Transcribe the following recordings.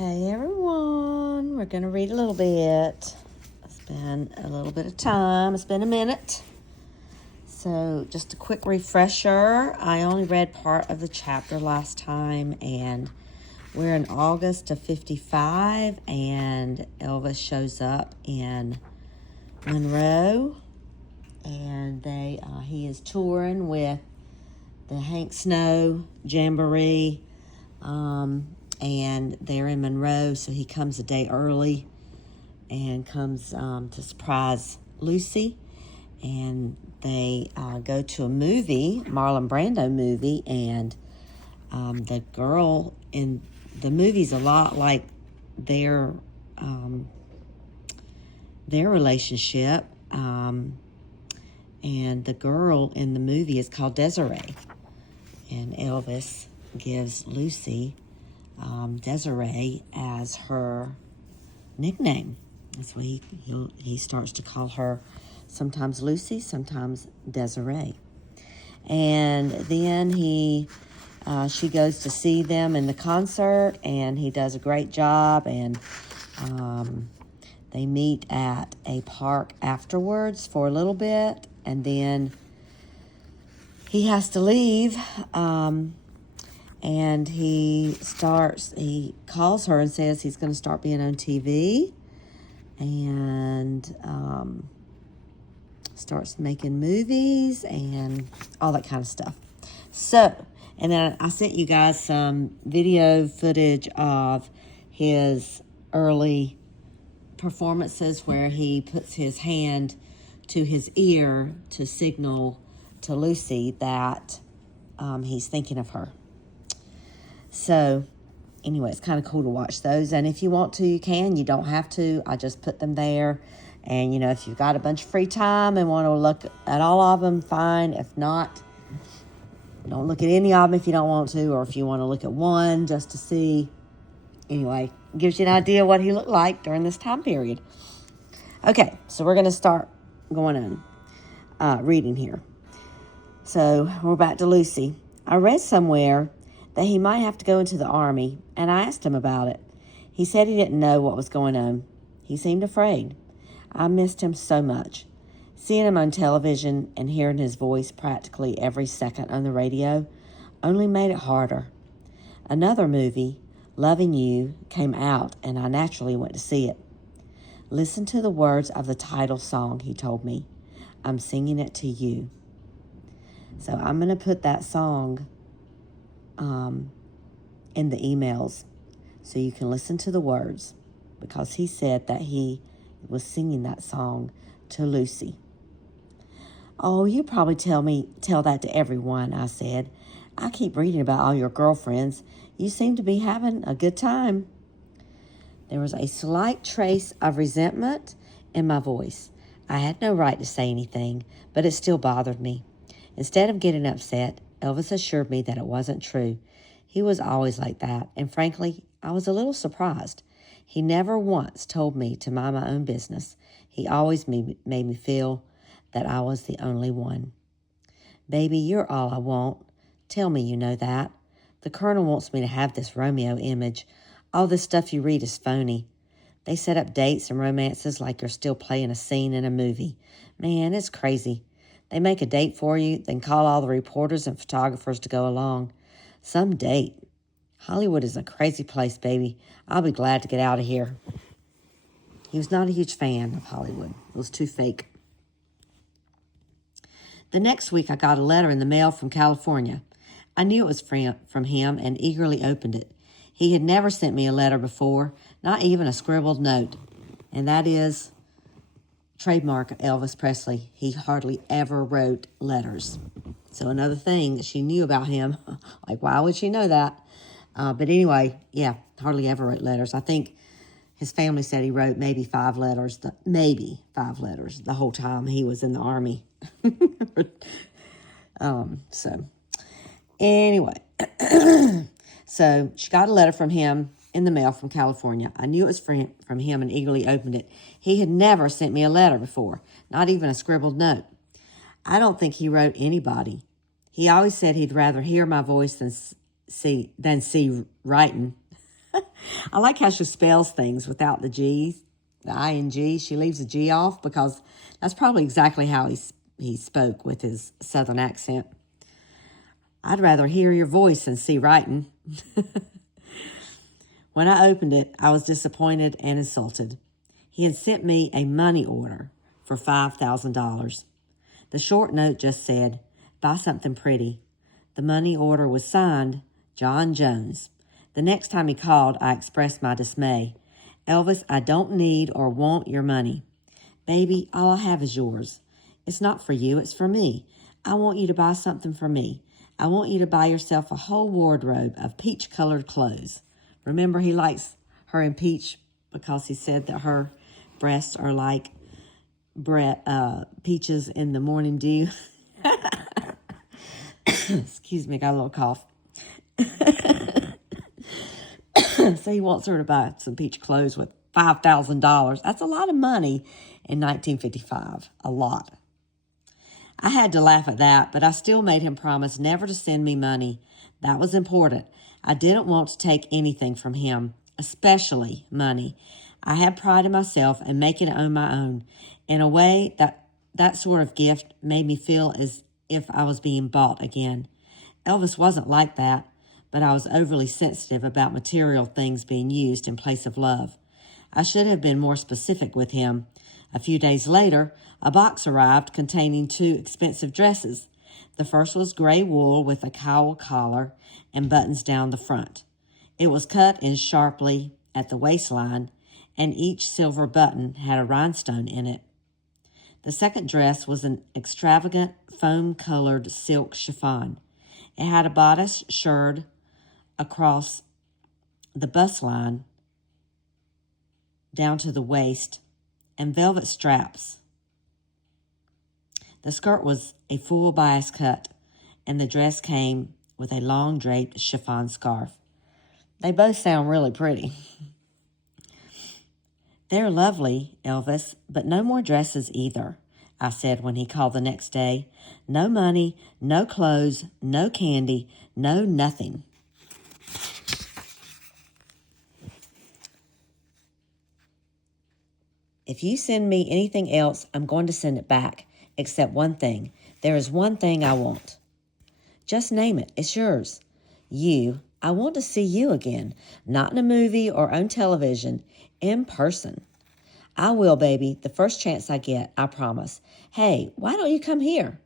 Hey everyone, we're going to read a little bit. It's been a little bit of time. It's been a minute. So just a quick refresher. I only read part of the chapter last time, and we're in August of 55, and Elvis shows up in Monroe, and he is touring with the Hank Snow Jamboree, and they're in Monroe, so he comes a day early and comes to surprise Lucy. And they go to a movie, Marlon Brando movie, and the girl in the movie's a lot like their relationship. And the girl in the movie is called Desiree. And Elvis gives Lucy Desiree as her nickname. That's what he starts to call her, sometimes Lucy, sometimes Desiree. And then she goes to see them in the concert, and he does a great job, and they meet at a park afterwards for a little bit, and then he has to leave, and he calls her and says he's going to start being on TV, and starts making movies and all that kind of stuff. So, and then I sent you guys some video footage of his early performances where he puts his hand to his ear to signal to Lucy that he's thinking of her. So, anyway, it's kind of cool to watch those. And if you want to, you can. You don't have to. I just put them there. And, if you've got a bunch of free time and want to look at all of them, fine. If not, don't look at any of them if you don't want to. Or if you want to look at one just to see. Anyway, it gives you an idea what he looked like during this time period. Okay, so we're going to start going on reading here. So, we're back to Lucy. I read somewhere that he might have to go into the Army, and I asked him about it. He said he didn't know what was going on. He seemed afraid. I missed him so much. Seeing him on television and hearing his voice practically every second on the radio only made it harder. Another movie, Loving You, came out, and I naturally went to see it. Listen to the words of the title song, he told me. I'm singing it to you. So I'm going to put that song in the emails so you can listen to the words, because he said that he was singing that song to Lucy. Oh, you probably tell that to everyone, I said. I keep reading about all your girlfriends. You seem to be having a good time. There was a slight trace of resentment in my voice. I had no right to say anything, but it still bothered me. Instead of getting upset, Elvis assured me that it wasn't true. He was always like that, and frankly, I was a little surprised. He never once told me to mind my own business. He always made me feel that I was the only one. Baby, you're all I want. Tell me you know that. The Colonel wants me to have this Romeo image. All this stuff you read is phony. They set up dates and romances like you're still playing a scene in a movie. Man, it's crazy. They make a date for you, then call all the reporters and photographers to go along. Some date. Hollywood is a crazy place, baby. I'll be glad to get out of here. He was not a huge fan of Hollywood. It was too fake. The next week, I got a letter in the mail from California. I knew it was from him and eagerly opened it. He had never sent me a letter before, not even a scribbled note. And that is trademark of Elvis Presley. He hardly ever wrote letters. So another thing that she knew about him, like why would she know that? But anyway, yeah, hardly ever wrote letters. I think his family said he wrote maybe 5 letters the whole time he was in the Army. So anyway, so she got a letter from him in the mail from California. I knew it was from him and eagerly opened it. He had never sent me a letter before, not even a scribbled note. I don't think he wrote anybody. He always said he'd rather hear my voice than see writing. I like how she spells things without the G, the I-N-G. She leaves the G off because that's probably exactly how he spoke with his Southern accent. I'd rather hear your voice than see writing. When I opened it, I was disappointed and insulted. He had sent me a money order for $5,000. The short note just said, buy something pretty. The money order was signed, John Jones. The next time he called, I expressed my dismay. Elvis, I don't need or want your money. Baby, all I have is yours. It's not for you, it's for me. I want you to buy something for me. I want you to buy yourself a whole wardrobe of peach-colored clothes. Remember, he likes her in peach because he said that her breasts are like peaches in the morning dew. Excuse me, got a little cough. So he wants her to buy some peach clothes with $5,000. That's a lot of money in 1955. A lot. I had to laugh at that, but I still made him promise never to send me money. That was important. I didn't want to take anything from him, especially money. I had pride in myself and making it on my own. In a way, that sort of gift made me feel as if I was being bought again. Elvis wasn't like that, but I was overly sensitive about material things being used in place of love. I should have been more specific with him. A few days later, a box arrived containing 2 expensive dresses. The first was gray wool with a cowl collar and buttons down the front. It was cut in sharply at the waistline, and each silver button had a rhinestone in it. The second dress was an extravagant foam-colored silk chiffon. It had a bodice shirred across the bust line down to the waist and velvet straps. The skirt was a full bias cut, and the dress came with a long draped chiffon scarf. They both sound really pretty. They're lovely, Elvis, but no more dresses either, I said when he called the next day. No money, no clothes, no candy, no nothing. If you send me anything else, I'm going to send it back, except one thing. There is one thing I want. Just name it. It's yours. I want to see you again, not in a movie or on television, in person. I will, baby, the first chance I get, I promise. Hey, why don't you come here?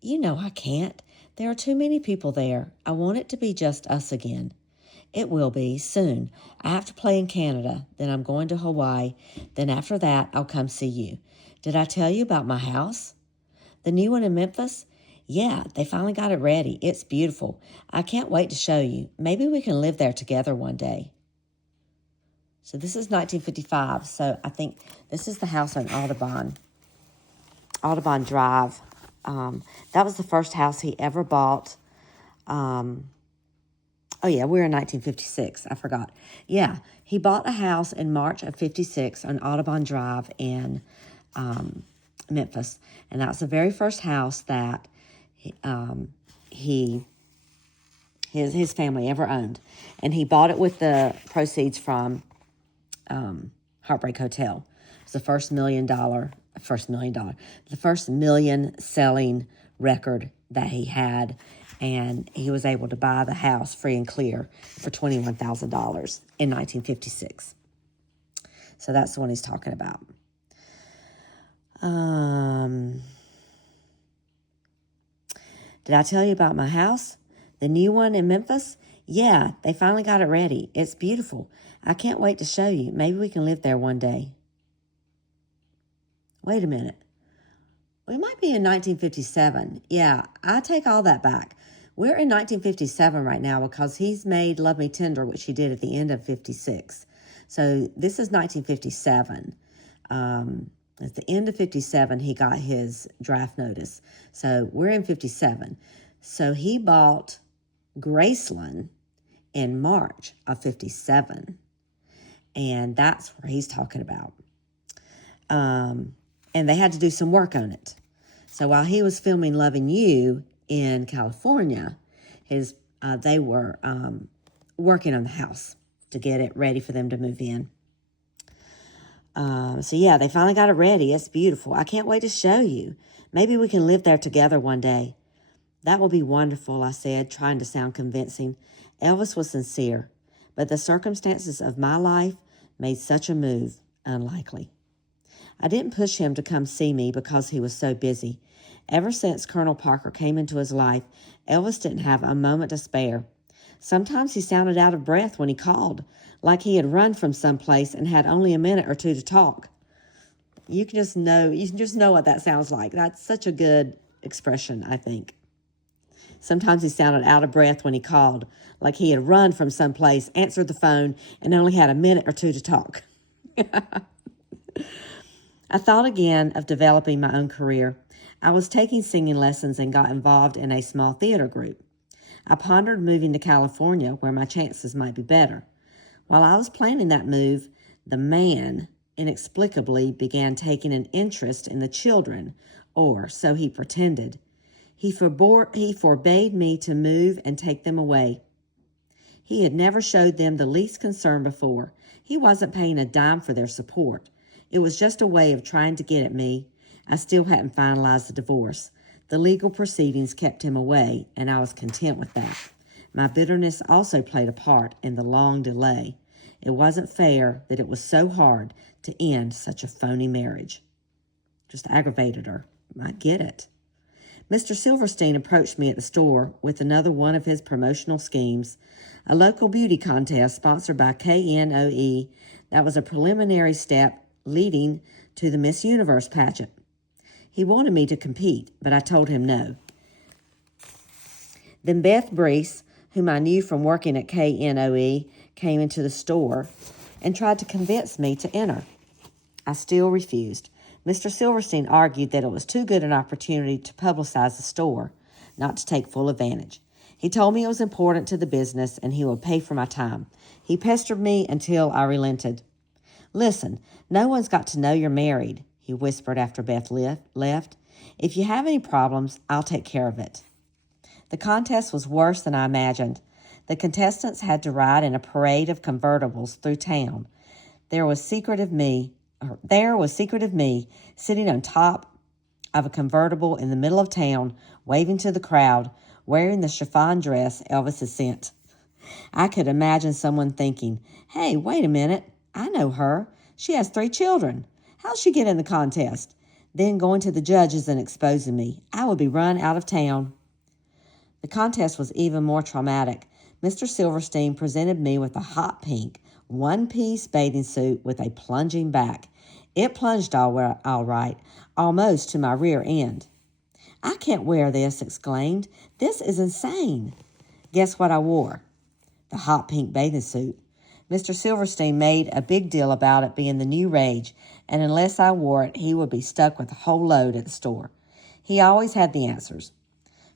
You know I can't. There are too many people there. I want it to be just us again. It will be, soon. I have to play in Canada, then I'm going to Hawaii, then after that, I'll come see you. Did I tell you about my house? The new one in Memphis? Yeah, they finally got it ready. It's beautiful. I can't wait to show you. Maybe we can live there together one day. So this is 1955, so I think this is the house on Audubon Drive. That was the first house he ever bought. Oh, yeah, we're in 1956. I forgot. Yeah, he bought a house in March of 56 on Audubon Drive in Memphis. And that was the very first house that his family ever owned. And he bought it with the proceeds from Heartbreak Hotel. It was the first million selling record that he had. And he was able to buy the house free and clear for $21,000 in 1956. So that's the one he's talking about. Did I tell you about my house? The new one in Memphis? Yeah, they finally got it ready. It's beautiful. I can't wait to show you. Maybe we can live there one day. Wait a minute. We might be in 1957. Yeah, I take all that back. We're in 1957 right now because he's made Love Me Tender, which he did at the end of 56. So this is 1957. At the end of 57, he got his draft notice. So we're in 57. So he bought Graceland in March of 57. And that's where he's talking about. And they had to do some work on it. So while he was filming Loving You in California, they were working on the house, to get it ready for them to move in. So yeah, they finally got it ready. It's beautiful. I can't wait to show you. Maybe we can live there together one day. That will be wonderful, I said, trying to sound convincing. Elvis was sincere, but the circumstances of my life made such a move unlikely. I didn't push him to come see me because he was so busy. Ever since Colonel Parker came into his life, Elvis didn't have a moment to spare. Sometimes he sounded out of breath when he called, like he had run from someplace and had only a minute or two to talk. You can just know what that sounds like. That's such a good expression, I think. Sometimes he sounded out of breath when he called, like he had run from someplace, answered the phone, and only had a minute or two to talk. I thought again of developing my own career. I was taking singing lessons and got involved in a small theater group. I pondered moving to California where my chances might be better. While I was planning that move, the man inexplicably began taking an interest in the children, or so he pretended. He forbade me to move and take them away. He had never showed them the least concern before. He wasn't paying a dime for their support. It was just a way of trying to get at me. I still hadn't finalized the divorce. The legal proceedings kept him away, and I was content with that. My bitterness also played a part in the long delay. It wasn't fair that it was so hard to end such a phony marriage. Just aggravated her. I get it. Mr. Silverstein approached me at the store with another one of his promotional schemes, a local beauty contest sponsored by KNOE that was a preliminary step leading to the Miss Universe pageant. He wanted me to compete, but I told him no. Then Beth Brees, whom I knew from working at KNOE, came into the store and tried to convince me to enter. I still refused. Mr. Silverstein argued that it was too good an opportunity to publicize the store, not to take full advantage. He told me it was important to the business and he would pay for my time. He pestered me until I relented. Listen, no one's got to know you're married, he whispered after Beth left. If you have any problems, I'll take care of it. The contest was worse than I imagined. The contestants had to ride in a parade of convertibles through town. There was secretive me sitting on top of a convertible in the middle of town, waving to the crowd, wearing the chiffon dress Elvis had sent. I could imagine someone thinking, hey, wait a minute, I know her. She has 3 children. How'd she get in the contest? Then going to the judges and exposing me. I would be run out of town. The contest was even more traumatic. Mr. Silverstein presented me with a hot pink, one-piece bathing suit with a plunging back. It plunged all right, almost to my rear end. I can't wear this, exclaimed. This is insane. Guess what I wore? The hot pink bathing suit. Mr. Silverstein made a big deal about it being the new rage, and unless I wore it, he would be stuck with a whole load at the store. He always had the answers.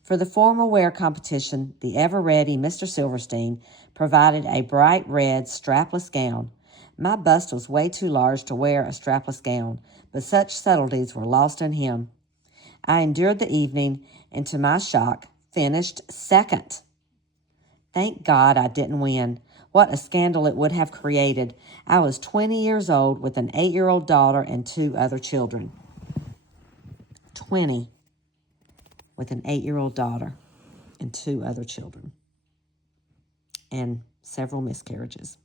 For the formal wear competition, the ever-ready Mr. Silverstein provided a bright red strapless gown. My bust was way too large to wear a strapless gown, but such subtleties were lost on him. I endured the evening, and to my shock, finished second. Thank God I didn't win. What a scandal it would have created. I was 20 years old with an 8-year-old daughter and 2 other children. 20 with an 8-year-old daughter and 2 other children. And several miscarriages.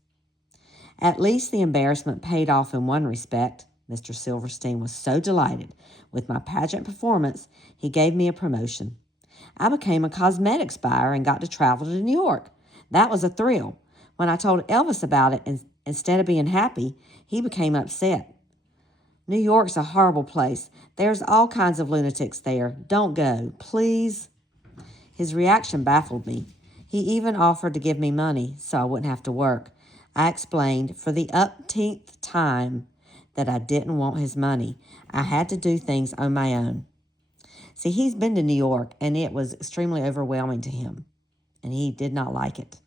At least the embarrassment paid off in one respect. Mr. Silverstein was so delighted with my pageant performance, he gave me a promotion. I became a cosmetics buyer and got to travel to New York. That was a thrill. When I told Elvis about it, instead of being happy, he became upset. New York's a horrible place. There's all kinds of lunatics there. Don't go, please. His reaction baffled me. He even offered to give me money so I wouldn't have to work. I explained for the umpteenth time that I didn't want his money. I had to do things on my own. See, he's been to New York, and it was extremely overwhelming to him, and he did not like it.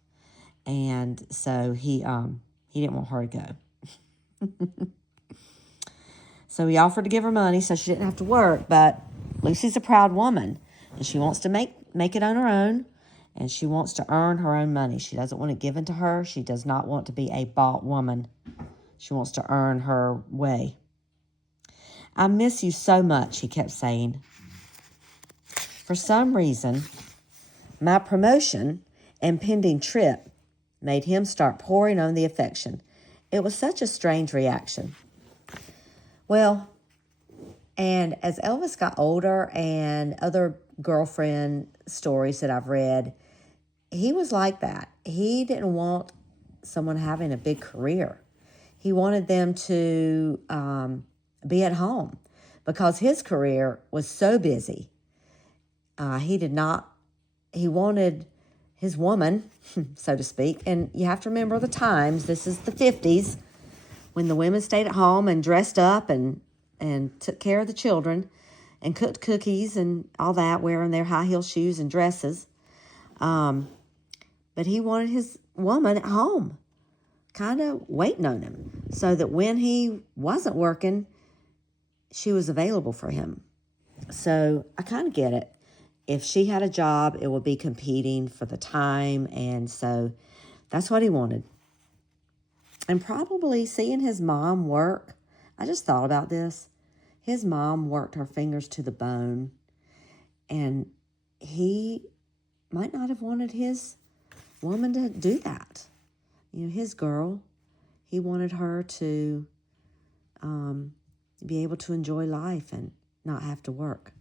And so he didn't want her to go. So he offered to give her money so she didn't have to work, but Lucy's a proud woman, and she wants to make it on her own, And she wants to earn her own money. She doesn't want it given to her. She does not want to be a bought woman. She wants to earn her way. I miss you so much, he kept saying. For some reason, my promotion and pending trip made him start pouring on the affection. It was such a strange reaction. Well, and as Elvis got older and other girlfriend stories that I've read, he was like that. He didn't want someone having a big career. He wanted them to be at home because his career was so busy. He wanted his woman, so to speak. And you have to remember the times. This is the 50s when the women stayed at home and dressed up and took care of the children and cooked cookies and all that, wearing their high heel shoes and dresses. But he wanted his woman at home, kind of waiting on him, so that when he wasn't working, she was available for him. So I kind of get it. If she had a job, it would be competing for the time, and so that's what he wanted. And probably seeing his mom work, I just thought about this. His mom worked her fingers to the bone, and he might not have wanted his woman to do that. You know, his girl, he wanted her to be able to enjoy life and not have to work.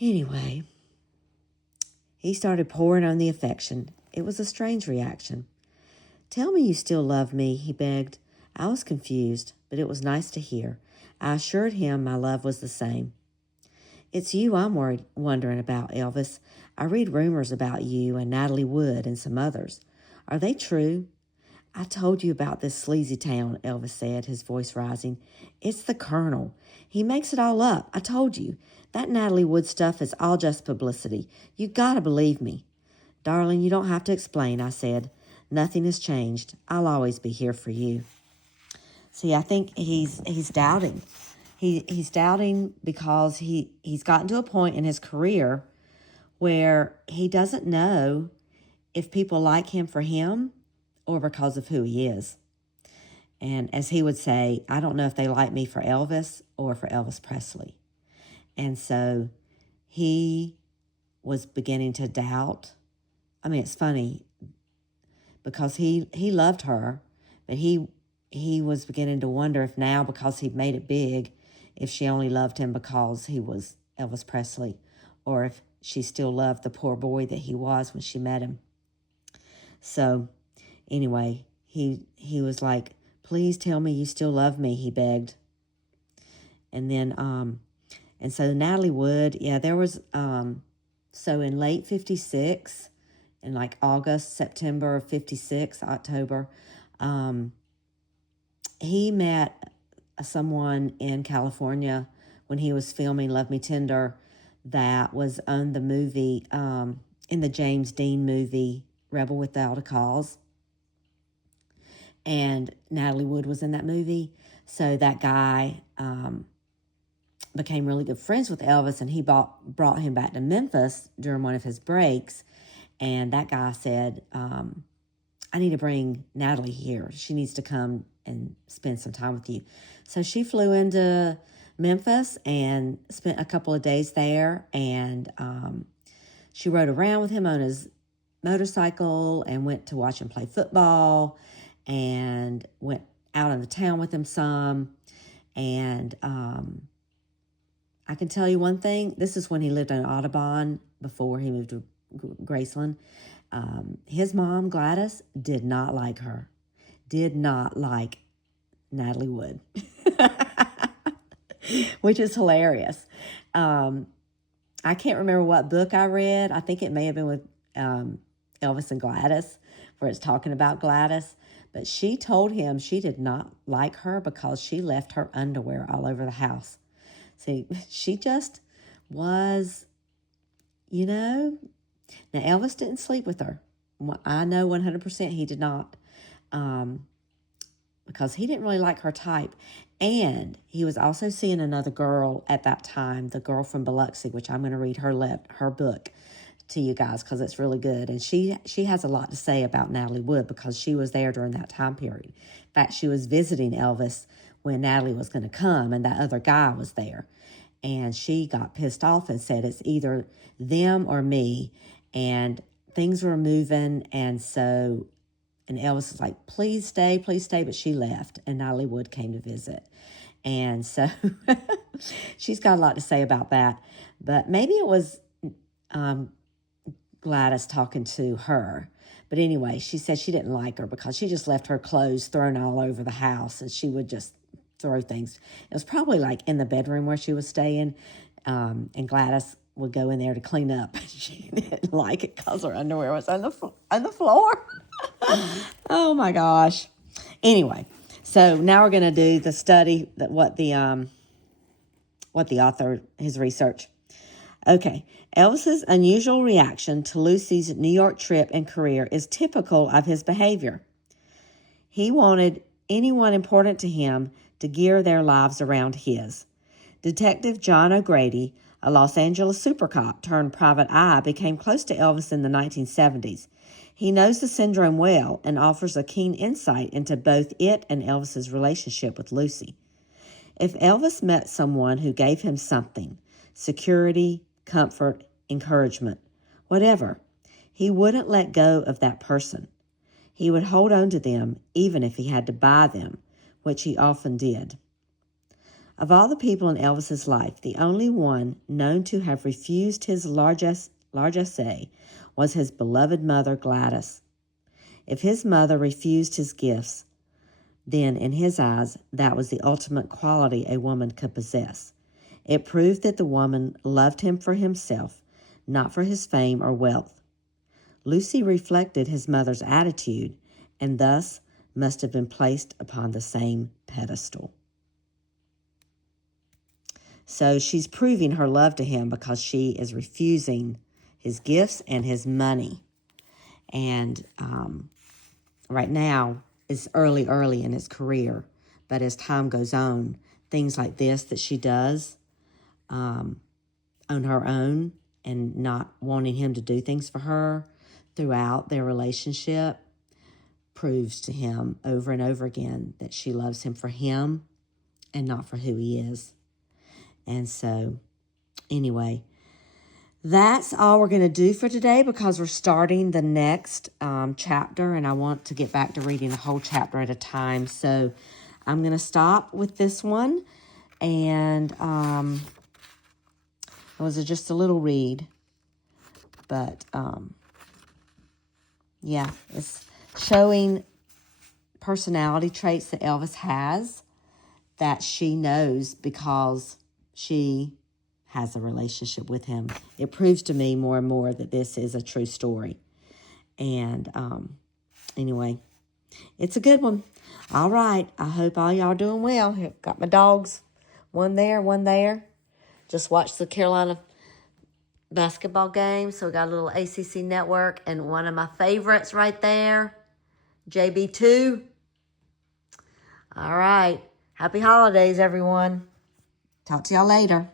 Anyway, he started pouring on the affection. It was a strange reaction. Tell me you still love me, he begged. I was confused, but it was nice to hear. I assured him my love was the same. It's you I'm wondering about, Elvis. I read rumors about you and Natalie Wood and some others. Are they true? I told you about this sleazy town, Elvis said, his voice rising. It's the Colonel. He makes it all up. I told you. That Natalie Wood stuff is all just publicity. You gotta believe me. Darling, you don't have to explain, I said. Nothing has changed. I'll always be here for you. See, I think he's doubting. He's doubting because he's gotten to a point in his career where he doesn't know if people like him for him or because of who he is. And as he would say, I don't know if they like me for Elvis or for Elvis Presley. And so he was beginning to doubt. I mean, it's funny because he loved her, but he was beginning to wonder if now, because he'd made it big, if she only loved him because he was Elvis Presley, or if she still loved the poor boy that he was when she met him. So anyway, he was like, please tell me you still love me, he begged. And then, and so Natalie Wood, there was, so in late 56, in like August, September of 56, October, he met someone in California when he was filming Love Me Tender that was on the movie, in the James Dean movie, Rebel Without a Cause. And Natalie Wood was in that movie. So that guy became really good friends with Elvis, and he brought him back to Memphis during one of his breaks. And that guy said, I need to bring Natalie here. She needs to come and spend some time with you. So she flew into Memphis and spent a couple of days there. And she rode around with him on his motorcycle and went to watch him play football and went out in the town with him some. And I can tell you one thing. This is when he lived on Audubon before he moved to Graceland. His mom, Gladys, did not like her. Did not like Natalie Wood. Which is hilarious. I can't remember what book I read. I think it may have been with Elvis and Gladys, where it's talking about Gladys. But she told him she did not like her because she left her underwear all over the house. See, she just was, Now, Elvis didn't sleep with her. I know 100% he did not, because he didn't really like her type. And he was also seeing another girl at that time, the girl from Biloxi, which I'm going to read her book to you guys because it's really good. And she has a lot to say about Natalie Wood because she was there during that time period. In fact, she was visiting Elvis when Natalie was going to come, and that other guy was there. And she got pissed off and said, it's either them or me. And things were moving, and Elvis was like, please stay, but she left, and Natalie Wood came to visit. And so she's got a lot to say about that. But maybe it was Gladys talking to her. But anyway, she said she didn't like her because she just left her clothes thrown all over the house, and she would just throw things. It was probably like in the bedroom where she was staying, and Gladys would go in there to clean up. She didn't like it because her underwear was on the floor. Oh my gosh. Anyway, so now we're going to do the study that what the author, his research. Okay, Elvis's unusual reaction to Lucy's New York trip and career is typical of his behavior. He wanted anyone important to him to gear their lives around his. Detective John O'Grady, a Los Angeles super cop turned private eye, became close to Elvis in the 1970s. He knows the syndrome well and offers a keen insight into both it and Elvis's relationship with Lucy. If Elvis met someone who gave him something, security, comfort, encouragement, whatever, he wouldn't let go of that person. He would hold on to them even if he had to buy them, which he often did. Of all the people in Elvis's life, the only one known to have refused his largesse was his beloved mother, Gladys. If his mother refused his gifts, then in his eyes, that was the ultimate quality a woman could possess. It proved that the woman loved him for himself, not for his fame or wealth. Lucy reflected his mother's attitude and thus must have been placed upon the same pedestal. So she's proving her love to him because she is refusing his gifts and his money. And right now, it's early in his career. But as time goes on, things like this that she does on her own and not wanting him to do things for her throughout their relationship proves to him over and over again that she loves him for him and not for who he is. And so, anyway, that's all we're going to do for today because we're starting the next chapter, and I want to get back to reading a whole chapter at a time. So I'm going to stop with this one, and it was just a little read. But, yeah, it's showing personality traits that Elvis has that she knows because she has a relationship with him. It proves to me more and more that this is a true story. And anyway, it's a good one. All right. I hope all y'all doing well. I've got my dogs. One there. Just watched the Carolina basketball game. So we got a little ACC network. And one of my favorites right there, JB2. All right. Happy holidays, everyone. Talk to y'all later.